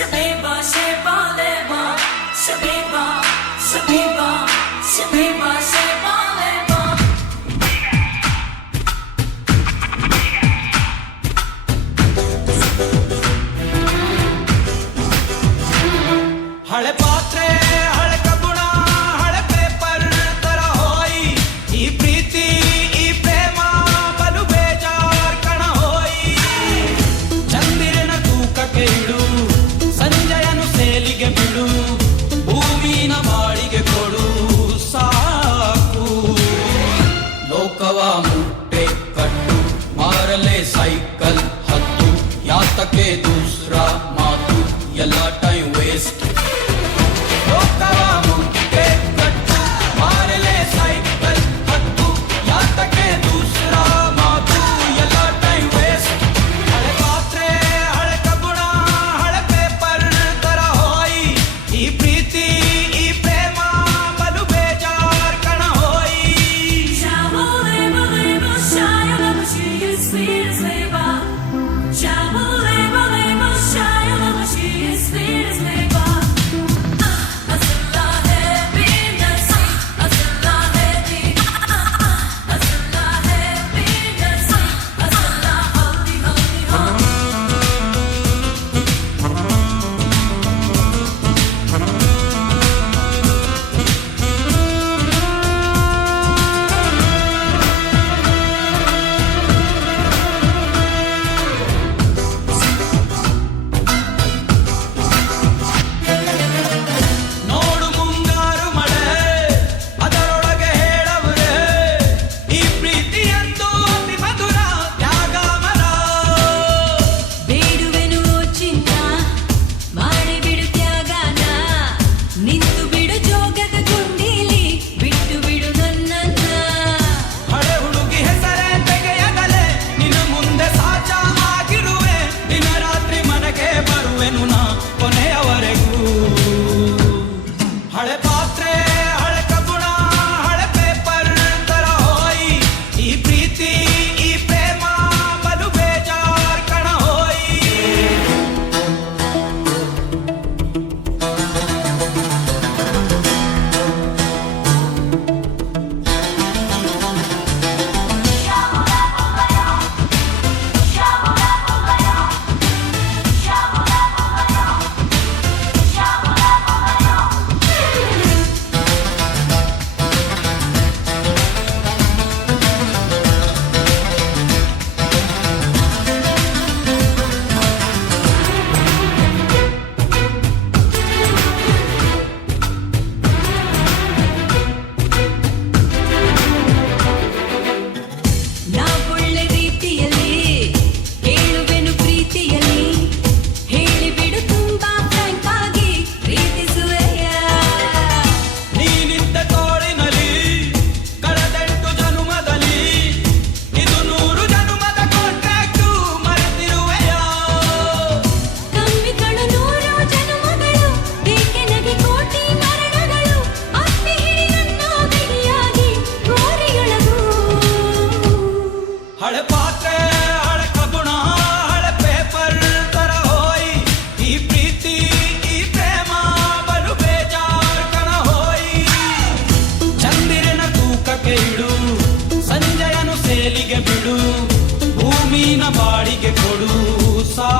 Shabeba, Sheba, Leba, Shabeba, Shabeba, Shabeba, Sheba, Leba. ಹಳೆ ಪಾತ್ರೆ ಹಳೆ ಕಬ್ಬುಣ ಹಳೆ ಪೇಪರ್ ತರ ಹೋಯಿ ಈ ಪ್ರೀತಿ ಈ ಪ್ರೇಮ ಬಲು ಬೇಜಾರ್ ಕಣ ಹೋಯಿ ಚಂದಿರನ ತೂಕಕ್ಕೆ ಇಡು ಸಂಜಯನು ಸೇಲಿಗೆ ಬಿಡು ಭೂಮಿನ ಬಾಳಿಗೆ ಕೊಡು ಸಾಕು ಲೋಕವ ಮುಟ್ಟೆ ಕಟ್ಟು ಮಾರಲೆ ಸೈಕಲ್ ಹತ್ತು ಯಾತಕ್ಕೆ ದೂಸ್ರಾ ಮಾತು ಎಲ್ಲ ಟೈಮ್ ವೇಸ್ಟ್ ಹಳೆ ಪಾತ್ರೆ ಹಳೆ ಕಬ್ಬುಣ ಹಳೆ ಪೇಪರ್ ತರ ಹೋಯಿ ಈ ಪ್ರೀತಿ ಈ ಪ್ರೇಮ ಬಲು ಬೇಜಾರ್ ಕಣ ಹೋಯಿ ಚಂದಿರನ ತೂಕಕ್ಕೆ ಇಡು ಸಂಜಯನು ಸೇಲಿಗೆ ಬಿಡು ಭೂಮಿನ ಬಾಡಿಗೆ ಕೊಡು ಸಾ